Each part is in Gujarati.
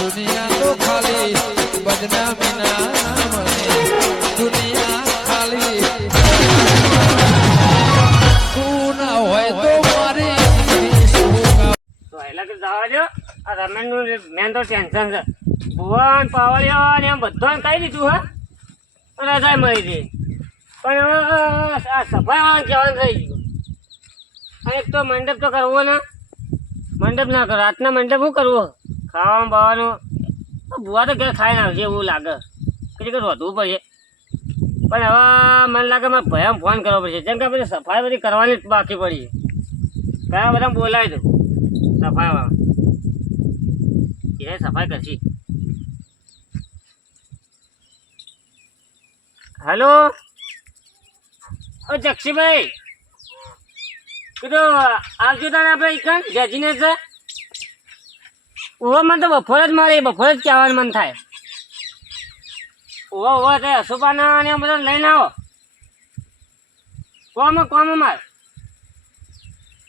દુનિયા તો ખાલી બદનામી ના નામને દુનિયા ખાલી તું ના હોય તો મારી તો એટલે કે જવા દો આ રમેશનું મેન તો ટેન્શન છે ભુવન પાવળિયો ને એમ બધાને કહી દીધું હા રજા મળી ગઈ પણ હવે આ સફાઈ વાળા કહેવાનું થઈ ગયું અને એક તો મંડપ તો કરવો ને મંડપ ના કરો રાતના મંડપ શું કરવો ખાવાનું બાવાનું ભુવા તો ઘેર ખાઈને આવશે એવું લાગે કે વધવું પડશે પણ હવે મને લાગે મારે ભયામ ફોન કરવો પડશે જેમ કે આપણે સફાઈ બધી કરવાની જ બાકી પડી કયા બધા બોલાવી દઉં સફાઈ વાળા એ સફાઈ કરશી હેલો ઓ જક્ષીભાઈ કીધું આવજો તારે આપણે એકણ જજીને છે ઓહો મને તો બપોર જ મારે બપોર જ કહેવાનું મન થાય ઓહો ઓહો તે અશુપાના ને બધા લઈને આવો કોમ મારે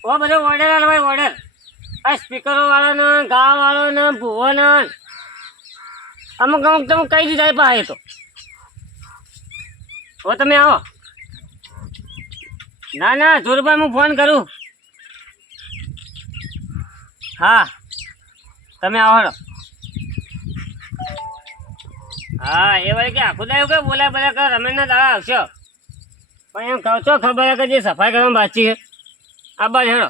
ઓ બધો ઓર્ડર ભાઈ ઓર્ડર આ સ્પીકરો વાળાને ગાવા વાળાને ભૂવોને અમુક તમે કહી દીધા પાસે તો ઓ તમે આવો ના જોરુભાઈ હું ફોન કરું હા તમે આવો હેડો હા એ વળી કે આખું દાયું કે બોલાય બધા કે રમેશના દાડા આવશો પણ એમ કહો છો ખબર કે જે સફાઈ કરવાનું બાકી છે આ બાદ હેડો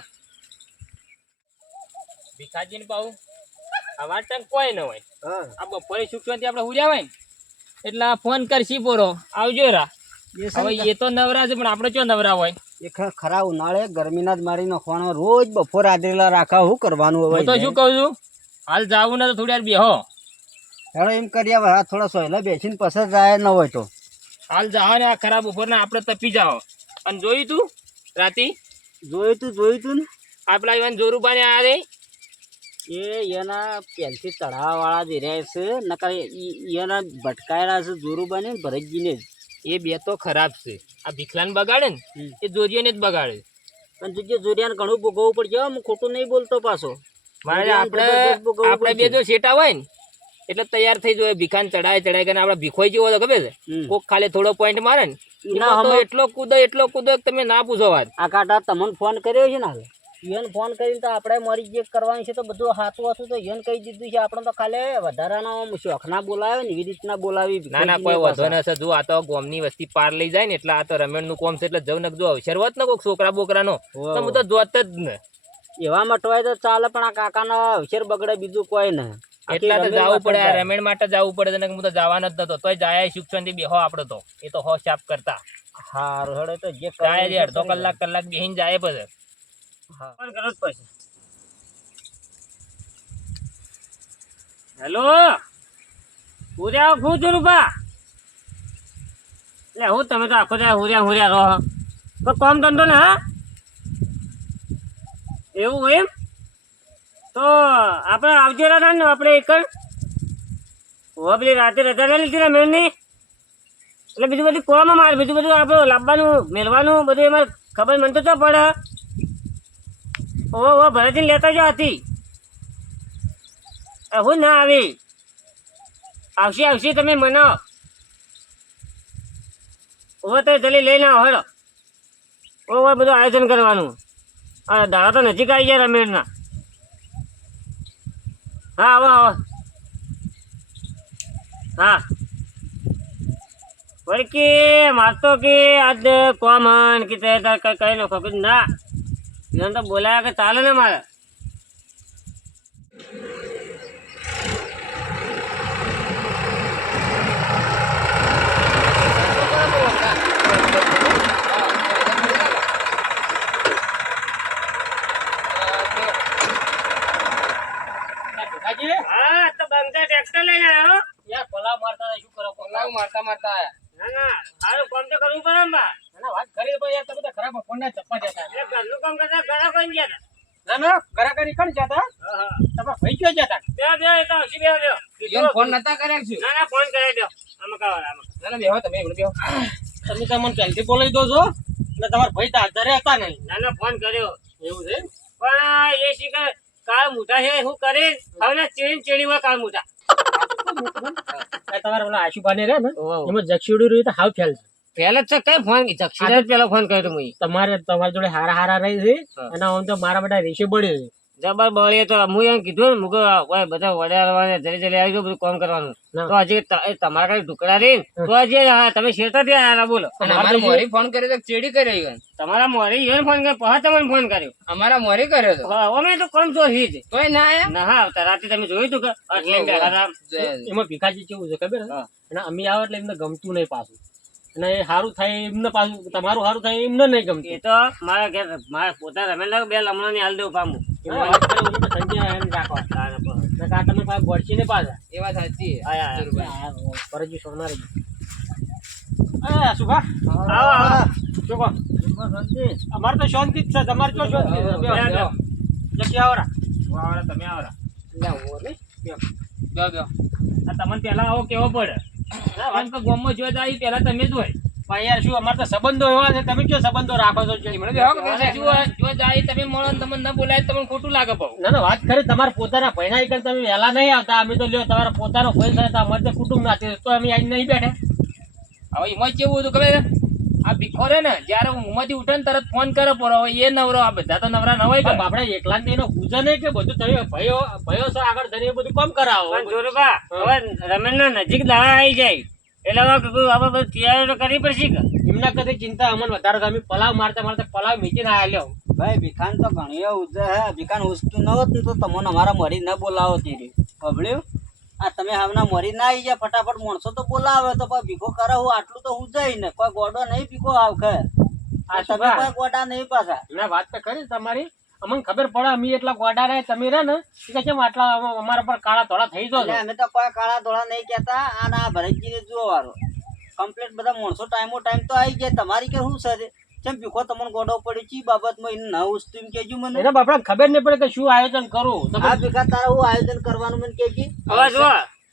ભીખાજીને પાવું અમારે ત્યાં કોઈ ન હોય આ બપોરે સુખવાથી આપણે હુર્યા હોય ને એટલે ફોન કરશી પોરો આવજો રા હવે એ તો નવરા છે પણ આપણે ચો નવરા હોય એ ખરા ઉનાળે ગરમીના જ મારી નાખવાનો રોજ બપોર આદરેલા રાખા શું કરવાનું હવે હું તો શું કહું છું હાલ જાવું ને તો થોડી વાર બેહો હેડો એમ કરી હવે હા થોડા સોયલા બેસીને પસાર જાય ન હોય તો હાલ જાઓ ને આ ખરાબ બપોરના આપણે તપી જાઓ અને જોયું તું રાતી જોયું તું ને આપણા ઈવન જોરુબાને આ રે એ એના પહેલથી ચઢાવા વાળા જ રહ્યા છે નકર એના ભટકાયેલા છે જોરુબાને ભરતજીને જ એ બે તો ખરાબ છે આ ભીખલાને બગાડે ને એ જોરિયાને જ બગાડે પણ તું જે જોરિયાને ઘણું ભોગવવું પડશે હું ખોટું નહીં બોલતો પાછો મારે આપણે બે જો શેટા હોય ને એટલે તૈયાર થઈ જાય ભીખાને ચડાય કરીને આપણે ભીખોઈ જેવો તો ખબર છે કોક ખાલી થોડો પોઈન્ટ મારે ને એટલો કૂદો તમે ના પૂછો વાત આ કાંટા તમને ફોન કર્યો છે ને હાલ એને ફોન કરીને તો આપણે મારી જે કરવાની છે તો બધું હાથું તો એને કહી દીધું છે આપણે તો ખાલી વધારાનો શોખ ના બોલાવે ને એવી રીતના બોલાવી ના કોઈ વધો નથી જો આ તો ગોમની વસ્તી પાર લઈ જાય ને એટલે આ તો રમેણનું કોમ છે એટલે જવું ને જો અવસર હોત ને કોઈક છોકરા બોકરાનો તો હું તો જોત જ ને એવા મટવાય તો ચાલે પણ આ કાકાનો અવસર બગડે બીજું કોઈ નહીં એટલા તો જવું પડે આ રમેણ માટે જવું પડે ને હું તો જવાનો જ નતો તોય જાય શિક્ષણથી બેહો આપણે તો એ તો હો શાપ કરતા હારું હેડો તો જે જાય અડધો કલાક બેહીને જાય પછી હેલો હુર્યા હું જોરુબા એટલે હું તમે તો આખો જાય હુર્યા રહો તો કોમ ધંધો ને હા એવું એમ તો આપણે આવજો રાધા ને આપણે એક હો પેલી રાતે રજા ના લીધી ને મેળની એટલે બીજું બધું કોમ મારે બીજું બધું આપણે લાવવાનું મેળવાનું બધું એમાં ખબર મને તો પડે ઓ ભરતજી લેતા જો હતી હું ના આવી આવશે તમે મને ઓ તો જલ્દી લઈને આવો હેડો ઓ બધું આયોજન કરવાનું દાડા તો નજીક આવી જાય રમેશના હા આવો હા વળી કે મારતો કે આજ કોમન કે કઈ નાખો કે ના એને તો બોલાયા કે ચાલે ને મારે હા તો બંધા ટ્રેક્ટર લઈને આવ્યો યાર પલાવ મારતા શું કરો પલાવ મારતા આયા ના સારું કામ તો કરવું પડે ને ના વાત કરી તો યાર તમે તો ખરાબ ફોનના ચપ્પા જતા એટલે ઘરનું કામ કરતા ઘરા કોઈ ગયા ના ઘરા કરી કણ જતા હા તમે ભાઈ ક્યાં જતા બે એ તો હસી બે ફોન નતા કર્યા છું ના ફોન કરાવી દો આમ કાવા ના બેહો તમે બેહો તમે તો મને પહેલથી બોલાવી દો છો એટલે તમારા ભાઈ તો હાજર હતા નહીં ના ફોન કર્યો એવું છે પણ એ શીખર કાળ મોટા છે શું કરે હવે ચીડી હોય કાળ મોટા તમારા પેલા આશુભાને રહે ને ઓહો. એમાં જક્ષુડી રહ્યું તો હાવ ફેલ છે. પહેલા જ છે કઈ ફોન જક્ષીને જ પેલો ફોન કર્યો તો મુઈ તમારી જોડે હારા રહી છે હા. અને આમ તો મારા બધા રેશે બળી છે. જબર બળીએ તો હું એમ કીધું ને મુકો ઓય બધા વડાડવાને જલ્દી આવી ગયો બધું કામ કરવાનું ના. તો હજી તમારા કઈ ટુકડા લઈને તો હજી હા, તમે શેરતા થી આયા બોલો અમારા મોરી ફોન કર્યો તો ચેડી કર્યો ઈવન. તમારા મોરી એને ફોન કર્યો પછી તમને ફોન કર્યો અમારા મોરી કર્યો તો અમે તો કોમ તો હી જ તોય ના આયા. ના હા આવતા રાતે તમે જોયું તું કે એટલે એમ બેઠા હતા. એમાં ભીખાજી કેવું છે ખબર છે? હા. અને અમે આવે એટલે એમને ગમતું નહીં પાછું અને એ સારું થાય એમને પાછું તમારું સારું થાય એમને નહીં ગમતું. એ તો મારા ઘેર મારા પોતા રમેલા બે લમણો ની હાલ દેવું પામું એમાં વાત કરે એવું તો સંજય એમ રાખવા. નકર આ તમે પાછા ગોળશી ને પાછા. એ વાત સાચી છે. આયા, આયા. જરૂરભાઈ. ફરજી સોનારી. સુભા આવો આવો શું કહો? અમારે તો શાંતિ જ છે. તમારે શું શાંતિ છે? બેહો, બેહો. જગ્યા આવરા. વાવડા તમે આવરા બેહો, બેહો. આ તમને પેલા આવો કેવો પડે એમ કે ગોમમાં જોઈ જાય પેલા તમે જ હોય પણ યાર શું અમારે તો સંબંધો એવા છે. તમે કયો સંબંધો રાખો છો? એમણે બેહો કે બેસે જો જાય તમે મળો ને તમને ન બોલાય તો તમને ખોટું લાગે બહુ. ના ના વાત ખરી. તમારા પોતાના ભયના ઈકન તમે વહેલા નહીં આવતા. અમે તો લ્યો તમારા પોતાનો ભય થાય તો અમારે તો કુટુંબ નાતે તો અમે આજ નહીં બેઠા. હવે એમાં કેવું હતું ખબર છે? આ ભીખો રે ને જયારે ઊંઘમાંથી ઉઠે ને તરત ફોન કરે પર હવે એ નવરો આ બધા તો નવરા ન હોય કે પણ આપણે એકલા ને એનો પૂજા નહીં કે બધું તમે ભયો છે આગળ ધરી એ બધું કામ કરાવો. પણ જોરુબા હવે રમેશનો નજીક દાડા આવી જાય એટલે હવે કીધું આપણે બધું તૈયારી તો કરવી પડશે કે એમના કદી ચિંતા અમને વધારે તો અમે પલાવ મારતા પલાવ મીચીને આયા લ્યો. ભાઈ ભીખાન તો ઘણી ઉજે હે. ભીખાન ઉજતું ન હોત ને તો તમને અમારા મરી ન બોલાવો તેરી બબલ્યું. આ તમે હમણાં મરી ના આવી જાય ફટાફટ માણસો તો બોલાવે તો પણ ભીખો કરે હું આટલું તો ઉજાય ને કોઈ ગોડો નહીં ભીખો આવખે. આ તમે કોઈ ગોડા નહીં પાછા. એમને વાત તો કરી તમારી. અમને ખબર પડે અમે એટલા ગોડા રહે તમે રે ને કે કેમ આટલા અમારા પર કાળા ધોળા થઈ એટલે જાય. અમે તો કોઈ કાળા ધોળા નહીં કહેતા. અને આ ભરતજી ને જુઓ વારો કમ્પ્લીટ બધા માણસો ટાઈમો ટાઈમ તો આવી જાય. તમારી કે શું છે કેમ ભીખો તમને ગોડો પડી ચી બાબતમાં એને ના ઉજતું એમ કેજો મને. એને બાપડા ખબર નહીં પડે કે શું આયોજન કરું. આ ભીખા તારા હું આયોજન કરવાનું મને કેજી. હવે જો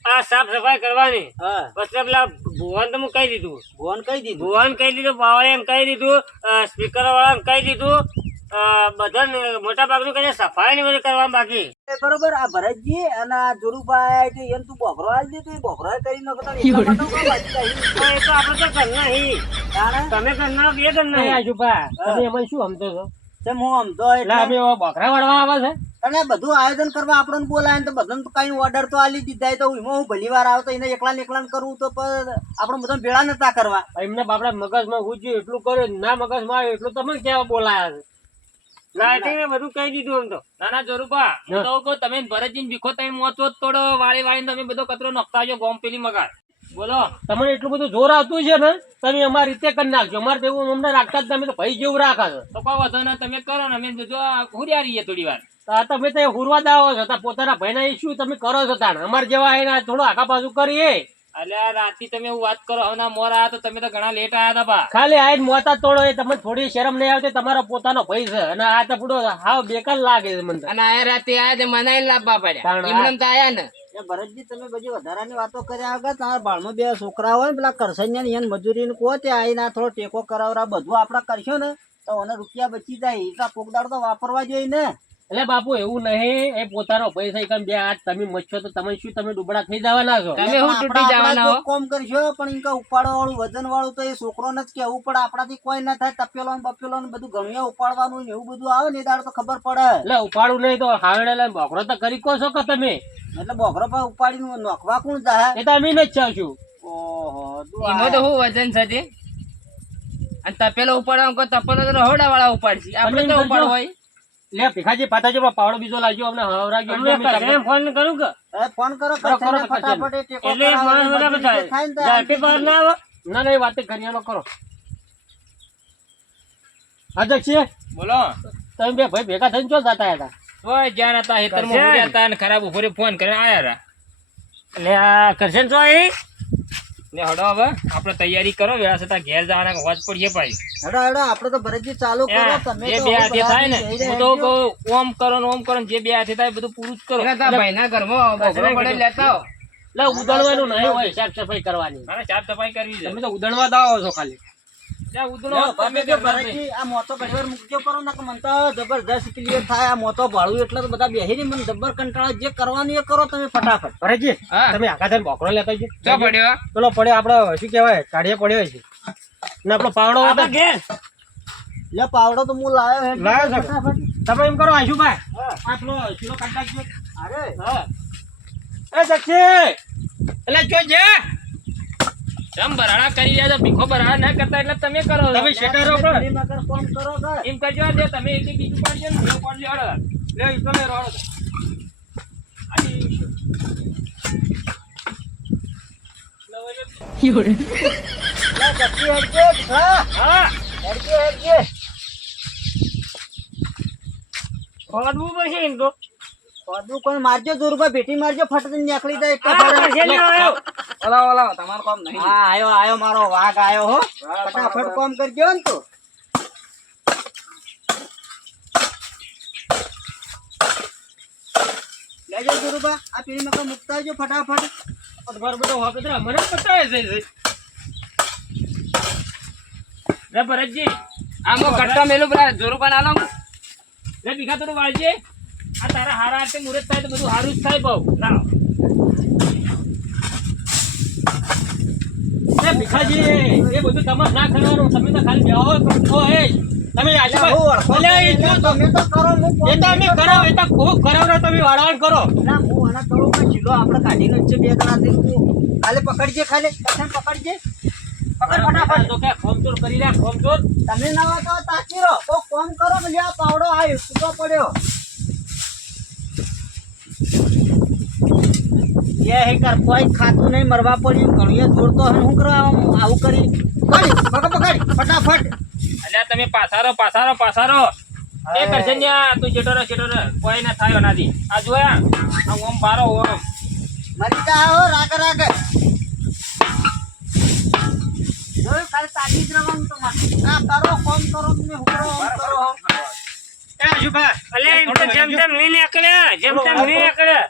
આ સાફ સફાઈ કરવાની હા પછી પેલા ભુવન તો હું કહી દીધું ભુવન કહી દીધું. ભુવન કહી દીધું પાવળે એમ કહી દીધું સ્પીકર વાળા કહી દીધું બધા મોટા ભાગનું કઈ સફાઈ ને બધું કરવાનું બાકી એ બરોબર. આ ભરતજી અને આ જોરુભાઈ છે એને તું બોકરો આલી દે તો એ બોકરો કરી નાખો તો એટલા માટે હું કામ વાંચી રહી? એ તો આપણે તો ઘરના હી જાણે તમે ઘરના બે ઘરના નહીં હી. આજુબા તમે એમાં શું સમજો છો? તેમ હું સમજો એટલે એટલે અમે એવા બકરા વળવા આવે છે. અને બધું આયોજન કરવા આપણને બોલાય ને તો બધાને તો કઈ ઓર્ડર તો આલી દીધા તો એમાં હું ભલી વાર આવતો એને એકલા ને કરવું તો આપણે બધા ભેળા નતા કરવા. એમને બાપડા મગજમાં ગુજ્યું એટલું કર્યું ના મગજમાં આવ્યું એટલું તમે કેવા બોલાયા છે. લાઇટિંગ ને બધું કહી દીધું આમ તો ના ના જોરુભા હું તો કહું તમે ભરતજી ને ભીખો તમે મોચો જ તોડો વાળી વાળીને તમે બધો કચરો નખતા આવજો ગોમ પેલી મગાર બોલો. તમને એટલું બધું જોર આવતું છે ને તમે અમારી રીતે કરી નાખજો. અમારે તો એવું અમને રાખતા જ તમે તો ભાઈ જેવું રાખા છો. તો કોઈ વાંધો ના તમે કરો ને અમે જો હુર્યા રહીએ થોડી વાર. તો આ તમે તો હુરવા દાવો છો પોતાના ભાઈના ઇસ્યુ તમે કરો છો તાણ. અમારે જેવા આવીને થોડું આગા પાછું કરીએ. અલ્યા રાતે તમે એવું વાત કરો હવે ના મોર આયા તો તમે તો ઘણા લેટ આયા હતા બા. ખાલી આઈને મોતા તોડો એ તમને થોડી શરમ નહીં આવતી. તમારો પોતાનો ભાઈ છે અને આ તો પૂડો હાવ બેકાર લાગે છે મને તો. અને આયા રાતે આયા તે મનાઈ લાવવા તાણ પડ્યા એમને તો આયા ને. એ ભરતજી તમે બધી વધારાની વાતો કર્યા આગળ તમારા બાળમાં બે છોકરા હોય ને પેલા કરસન્યા ને એને મજૂરી કહો તે આવીને આ થોડો ટેકો કરાવરા બધું આપડા કરશો ને તો મને રૂપિયા બચી જાય. એટલા પોકદાડ તો વાપરવા જોઈએ ને. એટલે બાપુ એવું નહીં. એ પોતાનો ભાઈ છે કેમ બે હાથ તમે મચ્છો તો તમે શું તમે ડુબડા થઈ જવાના છો? તમે હું તૂટી જવાના હો. કોમ કરશો પણ ઇનકા ઉપાડવા વાળું વજન વાળું તો એ છોકરોને જ કેવું પડે. આપણાથી કોઈ ના થાય. તપેલો ને બપેલો ને બધું ઘણું ઉપાડવાનું ને એવું બધું આવે ને એ દાડ તો ખબર પડે. એટલે ઉપાડું નહીં તો હાવડે લઈને બકરો તો કરી કહો છો કે તમે? એટલે બોકરો પર ઉપાડીને નોખવા કોણ જાય? એ તો અમે જ ચાવશું. ઓહો એમાં તો શું વજન છે તે? અને તપેલો ઉપાડવા કોઈ તપેલો તો રહોડા વાળા ઉપાડશે આપણે તો ઉપાડવો હોય. લે ભીખાજી પાતાજી પાવડો બીજો લાગ્યો અમને હવરાગ્યો એટલે અમે તમને- તમે ફોન કરું કે એ ફોન કરો કરો, કરશનને કરો, ફટાફટ એ ટેકો એટલે કરાવો માણસ ને બધા બધું બતાવે. જે થાય ને તો ઝડપી બહાર ના આવે ના ના એ વાતે કરિયાનો કરો. અધ્યક્ષ બોલો તમે બે ભાઈ ભેગા થઈને ચો જતા હતા? ઓય જ્યાં હતા હેતરમાં કરશે. હતા અને ખરાબ ઉપર ફોન કરીને આયા રા. એટલે આ કરશન તો અહીં ને હડો હવે આપણે તૈયારી કરો વેળા છતાં ઘેર જવાના કે હોજ પડીએ પાછી. હેડો હેડો આપણે તો ભરતજી ચાલુ કરો. તમે જે તો બે હવે હાથે થાય ને બહારથી જઈ હું તો રહેજો. કહું ઓમ કરો ને ઓમ કરો ને જે બે હાથે થાય બધું પૂરું જ કરો. ભાઈના ઘરમાં બગડો પડે લેતા આવો. એટલે ઉદળવાનું નહીં હોય સાફ સફાઈ કરવાની. મારે સાફ સફાઈ કરવી છે. તમે તો ઉદળવા દાવો છો ખાલી. ત્યાં ઉધડો લ્યો, તમે ભરતજી, કરવા દે. ભરતજી, આ મોતો ઘડીવાર મૂકજો કરો ને કે મને તો જબરદસ્ત ક્લિયર થાય. આ મોતો ભાળું એટલે તો બધા બેહી મને જબર કંટાળો. જે કરવાનું એ કરો તમે ફટાફટ. ભરતજી હા. તમે આખા થઈને બોકરો લેતા આવજો. ચો પડ્યો પેલો પડ્યો આપડે શું કહેવાય કાઢીએ પડ્યો છે ને આપણો પાવડો હતો. આપણા ઘેર. લે પાવડો તો હું લાવ્યો હે. લાવ્યો છો? ફટાફટ. તમે એમ કરો આશુભાઈ હા. આટલો શીલો કાઢી નાખજો. અરે હા એ જક્ષી એટલે જો જે ચમ બરાડા કરી રહ્યા છો, ભીખો બરાડા ના કરતા એટલે તમે કરો છો. તમે શેટરો પર ઘડી નકર ફોન કરો કે. એમ કરજો દે તમે એક એક બીજું પાડજો ને હું પાડજો હળો. લે ઈ તમે રોડો લે જપ્તી હેડજે, હા. હા હેડજે, હેડજે. ખોદવું પડશે એમ તો. ખોદવું કોઈ મારજો જોરુભાઈ, ભેટી મારજો, ફટકીને નીકળી જાય. ઓલા તમારું કામ નહીં. હા આયો આયો મારો વાઘ આયો હો. ફટાફટ કામ કરજો ને તો. લેજો જોરુભા, આ પીળી મકા મુકતા આવજો ફટાફટ. ઘર બધો વાપે તો મને પતાવે છે લે ભરતજી આમ કટ્ટા મેલું પેલા જોરુપાન આલો લે ભીખા થોડું વાળજે. આ તારા હારા હાથે મુહૂર્ત થાય તો બધું હારું જ થાય બહુ. લાવ. એ ભીખાજી એ બધું તમારે ના કરવાનું. તમે તો ખાલી બેહો કરતો હે. તમે આશુભાઈ ભલે એ જો તો તમે તો કરો, હું એ તો અમે કરો એ તો ખૂબ કરાવરો તમે વાળવાણ કરો. ના હું આના કરું કે ચીલો આપણે કાઢીને જ છે બે જણાથી. તું ખાલી પકડજે, ખાલી કથન પકડજે. પકડ ફટાફટ. તો કે ખોમચોર કરી રહ્યા ખોમચોર. તમે નવા તો તાકી રહો તો કોમ કરો કે લ્યા પાવડો આવ્યો સૂકો પડ્યો. એ હે કર કોઈ ખાતું નહીં, મરવા પડ્યું ઘણીએ જોડતો હે. શું કરવા આવું કરી પકડ પકડ ફટાફટ. અલ્યા તમે પાસારો પાસારો પાસારો એ કરશે ને આ તું ચેટોરો ચેટોરો કોઈ ના થાય નાથી. આ જોયા આ ઓમ બારો ઓમ મરી જા હો, રાગ રાગ જોયું ખાલી તાકી જ રહેવાનું તમારે. આ કરો કોમ કરો, તમે હુકરો ઓમ કરો. એ આશુભાઈ અલે એમ તો જેમ તેમ નહીં નીકળ્યા જેમ તેમ નહીં નીકળ્યા.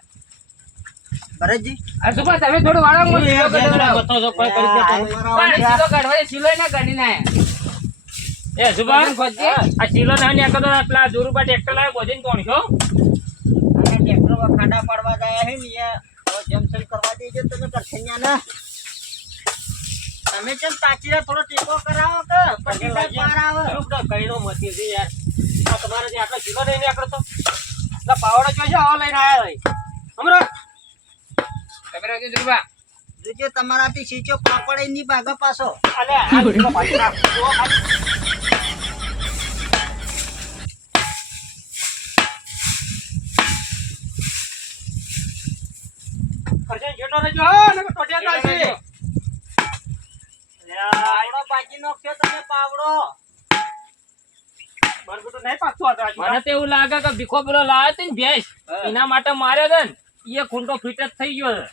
ભરતજી આ સુપા તમે થોડું વાળો મત સીધો કરી દેવાનો. બતો તો કોઈ કરી દેતો નહીં. પણ સીધો કાઢવા સિલોય ના કાઢી નાય. એ સુપા આ સિલો ના નીકળતો પેલા જોરુપા ટ્રેક્ટર લાવે બોજીને કોણ છો? અને ટ્રેક્ટર ખાડા પાડવા ગયા હે ને હવે જેમ તેમ કરવા દેજો તમે કરછન્યા ને. તમે કેમ તાચીરા થોડો ટેકો કરાવો કે પછી પાર આવે. કઈનો મતી છે યાર. આ તમારે જે આટલો કિલો લઈને આકડો તો એટલે પાવડો જોઈશે આવો લઈને આયા ભાઈ હમરો તમે રાજો જોરુપા જોજો તમારાથી સીચો પાપડ ની ભાગા પાછો. અલે આ કિલો પાછી નાખ. જો ખાલી કરજે જેટલો રહેજો હા નકર ટોટિયા ચાલશે. પાવડો પાકી નાખશો તમે પાવડો. મારું બધું નહીં પાકતું હતું આજુ. મને તો એવું લાગે કે ભીખો પેલો લાવ્યો હતો ને ભેંસ એના માટે માર્યો છે ને એ ખૂંટો ફિટ જ થઈ ગયો છે.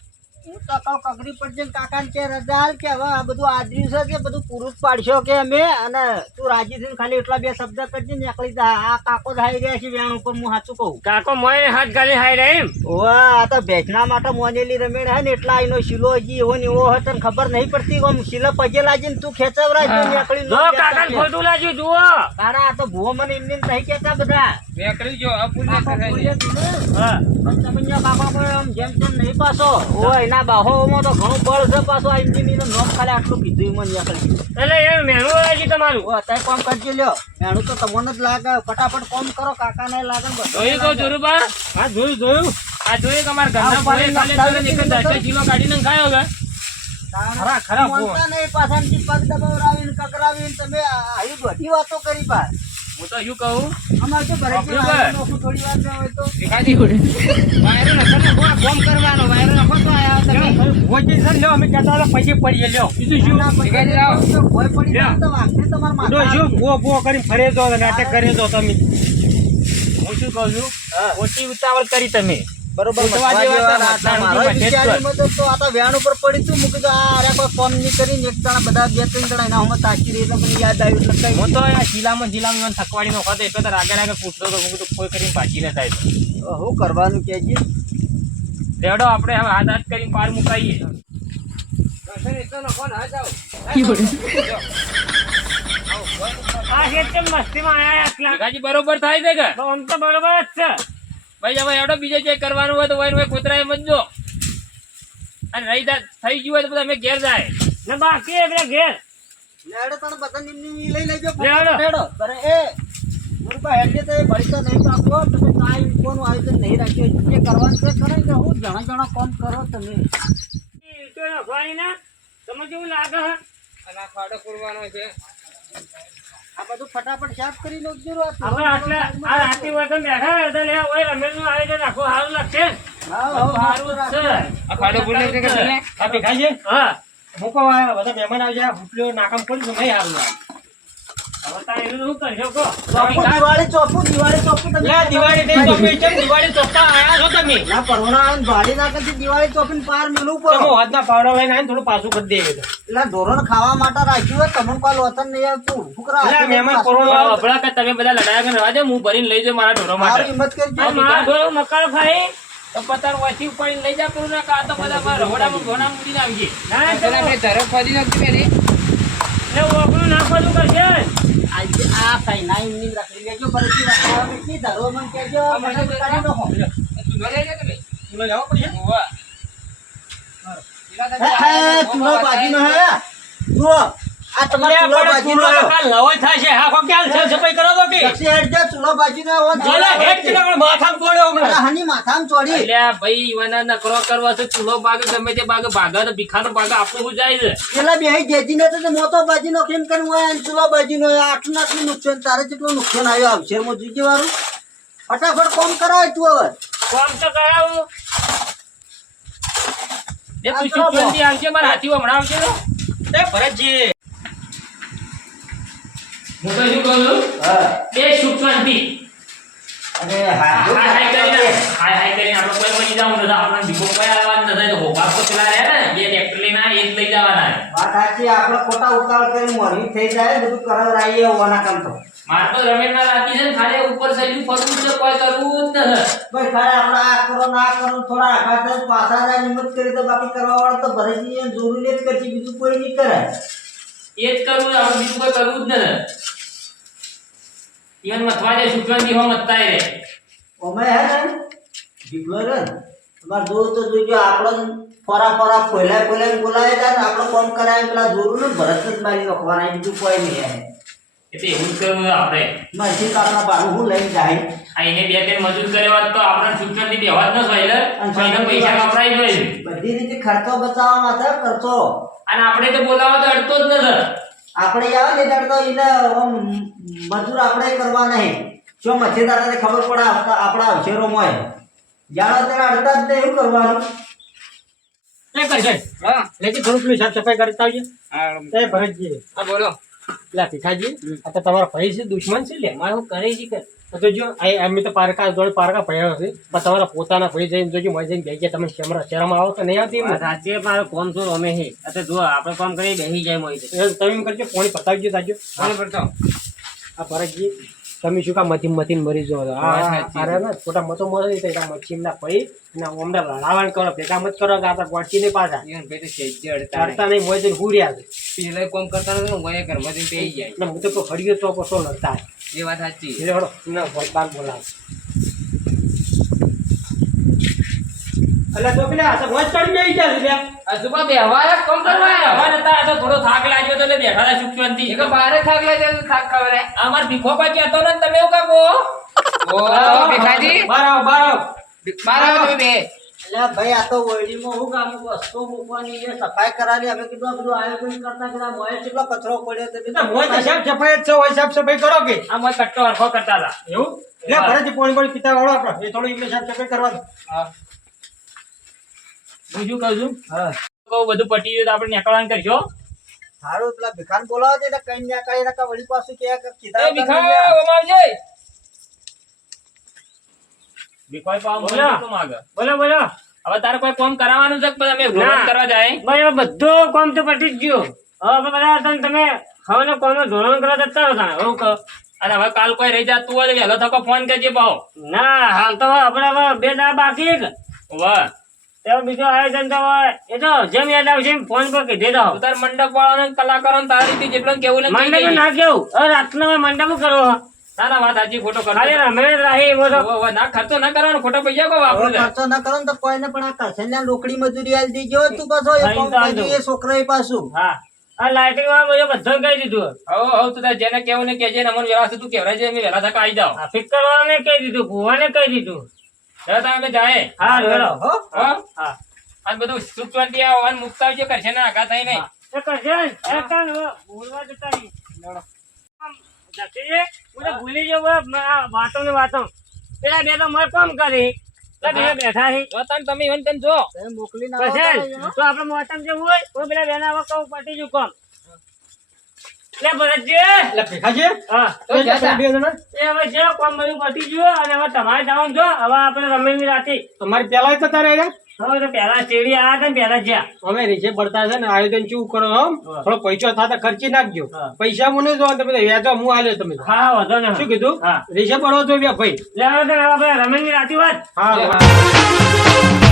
હું તો કહું કગરી પડશે ને કાકાને કે રજા હાલ કે હવે આ બધું આદર્યું છે કે બધું પૂરું જ પાડશો કે અમે. અને તું રાજી થઈને ખાલી એટલા બે શબ્દ કરજે ને નીકળી જા. આ કાકો જ હાઈ રહ્યા છે વેણ ઉપર, હું સાચું કહું. કાકો મોય હાથ ગાલી હાય રે એમ. ઓવા આ તો ભેંસના માટે મોનેલી રમેણ હે ને એટલા એનો શીલો હજી એવો ને એવો હોય તને ખબર નહીં પડતી. આમ શીલો પગે લાગીને તું ખેંચવરાજ નીકળી જો કાકા ખોટું લાગ્યું જુઓ. તારા આ તો ભૂવો મને એમને એમ નહીં કહેતા બધા. નીકળી જો આ પુણ્ય કાકો કરે બોલે છે. તું ને. હા પણ તમે અહીંયા બાપા પર આમ જેમ તેમ નહીં પાછો. ઓય એના બાહોમાં તો ઘણું બળ છે પાછો. આ એમની નોમ ખાલી આટલું કીધું મને નીકળી. એટલે એ મેણું લાગ્યું તમારું. ઓ અત્યારે કોમ કરજો લ્યો. મેણું તો તમને જ લાગે. ફટાફટ કોમ કરો, કાકાને લાગે ને બધું. જોયું કહું જોરુબા? હા જોયું જોયું. આ જોયું કે અમારા ઘરના ભાઈએ ખાલી પેલો એક જ 10 કિલો કાઢીને ખાયો કે ખરા ખરા મોનતા નહીં પાછળથી પગ દબાવરાવીને કકરાવીને તમે આવી બધી વાતો કરી પાર. હું તો શું કહું અમારે તો ભરતજી બરાબર. વાળાનું નોખું થોડી વાર ન હોય તો. ભીખાજી વાયરો નખો ને કોણ કોમ કરવાનો વાયરો નખો તો આયા તમે. વોચી છે લ્યો અમે કહેતા હતા પછી પડીએ લ્યો બીજું શું ભીખાજી લાવો. જો ભોય પડી જાય તો વાગશે તમારા જો માથા. શું બો કરીને ફરે જો નાટક કરે જો તમે. હું શું કહું છું ઓછી ઉતાવળ કરી તમે. બરોબર ઉઠવા જેવા હતા, મારો રાતના વિચાર્યું તો આ તો વેણ ઉપર પડી તું મૂકી દો. આ અરે કોઈ ફોન નહીં કરીને એક જણા બધા બે ત્રણ જણા એના હમણાં તાકી રહી એટલે મને યાદ આવ્યું એટલે કઈ હું તો આ શીલામાં થકવાડી નો ખાતો એટલે તો રાગે રાગે પૂછતો તો હું કીધું કોઈ કરીને પાછી ન થાય તો. શું કરવાનું કેજી. રેડો આપણે હવે હાથ હાથ કરીને પાર મુકાઈએ. આ છે તે મસ્તીમાં આયા આટલા. ભીખાજી બરોબર થાય છે કે આમ તો બરોબર જ છે. ભાઈ હવે હેડો બીજે જે કરવાનું હોય તો હોય કૂતરા એમ જ જો અને રહી થઈ ગયું હોય તો બધા અમે ઘેર જાય ને બાકી એટલે ઘેર નેડો તને બધા નિમની લઈ લેજો લેડો. નેડો અરે એ મુરબા હેડે તો એ ભળી તો નહીં પાકો તમે કાંઈ કોનું આયોજન નહીં રાખ્યું જે કરવાનું છે કરે કે હું જણા કામ કરો તમે તો નખવાણી ના તમે કેવું લાગે હે? અને આ ખાડો પૂરવાનો છે આ બધું ફટાફટ સાફ કરી નાખજો આપણે આટલા આ રાતી વખત બેઠા હોય તો લે ઓય રમેશનું આયોજન આખું સારું લાગશે. સારું જ છે આ ખાડો પૂરનો છે કે તમે આ ભેખાજી હા મૂકો આ બધા મહેમાન આવી જાય હુટલો નાકામ પડી તો નહીં આવ્યું હવે તારે એનું શું કરશો કહો? દિવાળી ચોપું તમે લે દિવાળી દે ચોપી છે દિવાળી ચોપતા આયા છો તમે ના પરવણા ભાડી ના કરતી દિવાળી ચોપીને પાર મેલું તમે પડો હાથના પાવડા લઈને આવીને થોડું પાછું કરી દેવું એટલે ઢોરણ ખાવા માટે રાખ્યું હોય તમને કોઈ લોચન નહીં આવતું છોકરા એટલે મહેમાન કોરોના હવે અભડા કે તમે બધા લડાયા કે રવા દે હું ભરીને લઈ જાઉં મારા ઢોરો મારી માટે હિંમત કરજો આ મારા ઘોડો મકાન ખાઈ તો પતાર વાંચી ઉપાડીને લઈ જા પેલું ના કા તો બધા મારા રહોડામાં ઘોડા મૂકીને આવી ના જાય આપણે ધરો ખોદી નાખી મેરી ને ઓગળું નાખવાનું કરશે. આજે આ કઈના એમની રાખી લેજો ફરીથી રાખવા કી ધરો મન કેજો મને બતાડી દો તું લઈ જા તમે તું જવા પડશે વાહ ચૂલો બાજીનો હે જુઓ આ તમારો ચૂલો બાજીનો કાલ નવો થાય છે હા કોક ક્યાં છે સફાઈ કરો તો કે દક્ષી હેડ જા ચૂલો બાજીનો હો ચાલે હેડ કે પણ માથામાં પડ્યો હમણાં હની માથામાં ચોડી અલ્યા ભાઈ ઈવાના નકરો કરવા છે ચૂલો બાગ ગમે તે બાગ ભાગા તો ભીખાનો બાગ આપણું શું જાય છે પેલા બેહી જેજી ને તો મોટો બાજીનો કેમ કરવું હોય અને ચૂલો બાજીનો આટલું આટલું નુકસાન તારે જેટલું નુકસાન આવ્યું અવસરમાં જોઈજે વાળું ફટાફટ કોમ કરાય તું હવે કોમ તો કરાવું. એ તું શું જલ્દી આવજે મારા હાથી હમણાં આવજે તો એ ભરતજી હું તો શું કહું છું હા બે સુખ શાંતિ અરે હાય કરીને આપણે કોઈ મળી જવું નથી આપણે ભીખો કોઈ આવવાનું નથી તો હોબાર તો પેલા રહ્યા ને બે ટ્રેક્ટર લઈને આ એક લઈ જવાના વાત સાચી આપણે ખોટા ઉતાવળ કરી મોરી થઈ જાય બધું કરાવરાઈએ હોવાના કામ તો મારે તો રમેશમાં રાતી છે ને ખાલી ઉપર સહેલું ફરવું છે કોઈ કરવું જ નથી ભાઈ ખાલી આપણે આ કરો ના કરો થોડા આઘાત પાછા જાય હિંમત કરી તો બાકી કરવા વાળા તો ભરેજી જરૂરી જ કરશે બીજું કોઈ નહીં કરે એ જ કરવું છે, આપણે બીજું કોઈ કરવું જ નથી ઈવન મથવા જાય શુક્રવારની હો મથતા રે અમે હે ને જીગલો રે તમાર જોર તો જોજો આપણો ફરા ફોલાય બોલાય જાય ને આપણો કોમ કરાય પેલા જોરું ને ભરત જ મારી નાખવાના બીજું કોઈ નહીં હે એટલે એવું જ કરવું છે આપણે મરજી તો આપણા બાળુ હું લઈને જાય આ એને બે ત્રણ મજૂર કર્યા હોત તો આપણે શુક્રવારની બેહવા જ ન સોયલે પૈસા વપરાઈ જાય બધી રીતે ખર્ચો બચાવવા માટે ખર્ચો અને આપણે તો બોલાવા તો અડતો જ નથી આપણે આવે ને ત્યારે તો એને મજૂર આપણે કરવા નહીં જો મચ્છીદારને ખબર પડે આપણા અવસરોમાં જાણો ત્યારે અડતા જ નહીં એવું કરવાનું એ કરશે હા લેકી થોડું પેલું સાફ સફાઈ કરતા આવજે હા એ ભરતજી બોલો લા ભીખાજી આ તો તમારા ભાઈ છે દુશ્મન છે લે મારે હું કરે છે કે તો જો અમે તો પારકા જોડે પારકા ભર્યા છે પણ તમારા પોતાના ભાઈ જઈને જોજો મય જઈને બેસી તમે શરમ આવો તો નહીં આવતી એમને? સાચે મારો કોમ શું અમે હે એટલે જો આપણે કોમ કરી બેસી જાય મોઈ એ તમે એમ કરજો પોણી પતાવજો તાજો કોને પડતો આ ભરતજી તમે શું કામ મથી મરી જો અરે ને ખોટા મતો મરી તો મચ્છી ના પડી અને અમને લડાવણ કરો ભેગા મત કરો કે આપણે પહોંચી નહીં પાછા ઈવન ભાઈ તો સેજ્જે અડતા કરતા નહીં મોય જઈને હુર્યા છે પેલા કોમ કરતા નથી ને મોય ઘરમાં જઈને બેહી જાય એટલે હું તો હરિયો તો કશો લડતા એ વાત સાચી એટલે હળો ના બાર બોલાવ એટલે તો પેલા આ તો મોજ ચડી આવી જાય છે અજુબા બેહવા કોમ કરવા હવા નતા આ તો થોડો થાક લાગ્યો તો એટલે બેઠા હતા શુક્રવારની એક બારે થાક લાગ્યો તો થાક ખબરે અમાર ભીખો કોઈ કહેતો ને તમે એવું કાકો ઓ ભીખાજી બાર આવો તમે બે એટલે ભાઈ આ તો ઓરડીમાં હું કામ વસ્તુ મૂકવાની છે સફાઈ કરાવી અમે કીધું આ બધું આયોજન કરતા કે મોય કેટલો કચરો પડ્યો તે એટલે મોજ તો સાફ સફાઈ જ છે હોય સાફ સફાઈ કરો કે આ મોય કટ્ટો હરખો કરતા હતા એવું લે ભરતજી પોણી પીતા વાળો આપણે એ થોડું એમને સાફ સફાઈ કરવા દો બીજું કહું છું કહું બધું પટી ગયું તો આપણે નીકળવાનું કરશો સારું પેલા ભીખાન બોલાવો છે એટલે કઈ ના કઈ ના વળી પાછું કે એ ભીખા ઓમાવજે ભીખોય પાવ બોલો. તો માગે બોલો બોલો હવે તારે કોઈ કામ કરાવવાનું છે કે બધા અમે ભ્રમણ ના. કરવા જાય ભાઈ હવે બધું કોમ તો પટી જ ગયું હવે બધા તમે હવે કોમ ધોરણ કરવા જતા હતા હું કહું અને હવે કાલ કોઈ રહી જતું હોય તો વહેલો થકો ફોન કરજે પાહો ના હાલ તો આપણે હવે બે દાડા બાકી છે કે વાહ તેમાં બીજું આયોજન તો હોય એ તો જેમ યાદ આવશે એમ ફોન પર કીધી દો. તું તાર મંડપ વાળાને કલાકારોને તારી રીતે જેટલું કેવું ને કહી મંડપ દેજે. ના કેવું હવે રાતના મંડપ કરવો ના ના વાત સાચી, ખોટો કરતો. ખાલી રમેશ રાહી એવો તો ઓહો, ના ખર્ચો ના કરવાનો, ખોટો પૈસા કો વાપરું હવે છે. ખર્ચો ન કરો ને તો કોઈને પણ આ કરશનના લોકડી મજૂરી આલી દીજો તું પાછો એ ખાઈ કામ તો આલજો. કર્યું એ છોકરાએ પાછું હા આ લાઇટિંગ વાળા બધું કહી દીધું હવે તું તાર જેને કેવું ને કેજે ને અમને વેલા તું કેવરાય છે, અમે વેલા થકા આવી જાઓ. આ ફિકર વાળાને કહી દીધું ભુવાને કહી દીધું હવે તમે અમે જાય. હા રેડો હો હો? હા આ બધું સુખ શાંતિ આવવાનું મુકતા આવજો, કરશે ને આઘા થાય નહીં. એ કરશે ને? એ કાન હવે ભૂલવા જતા નહીં. આમ જતી રે, હું તો ભૂલી ગયો બરાબર આ વાતો ને વાતો પેલા બે તો મારે કામ કરી તો બે બેઠા છે જો તાન તમે ઈવન તેમ જો. તમે મોકલી કરશે ને? ના તો આપણે મોટમ જેવું હોય તો પેલા બેના હવે કહું પટી ગયું કામ લે ભરતજી એટલે ભેખાજી હા તો જતા. બે જણા એ હવે જે કામ બધું પતી ગયું અને હવે તમારે જવાનું જો હવે આપણે રમેશની રાતે તમારી પેલા જતા રહ્યા હવે તો પહેલા શેરડી આવ્યા હતા ને પહેલા જ્યાં અમે રીચે પડતા છે ને આયોજન શું કરો છો થોડો પૈસો થતા ખર્ચી નાખજો હા. પૈસા મને જો તમે વ્યાજો હું આલ્યો તમે હા વધો ને શું કીધું હા રીચે પડો તો ભાઈ લે હવે તો આપણે રમેશની રાતે વાત હા હા.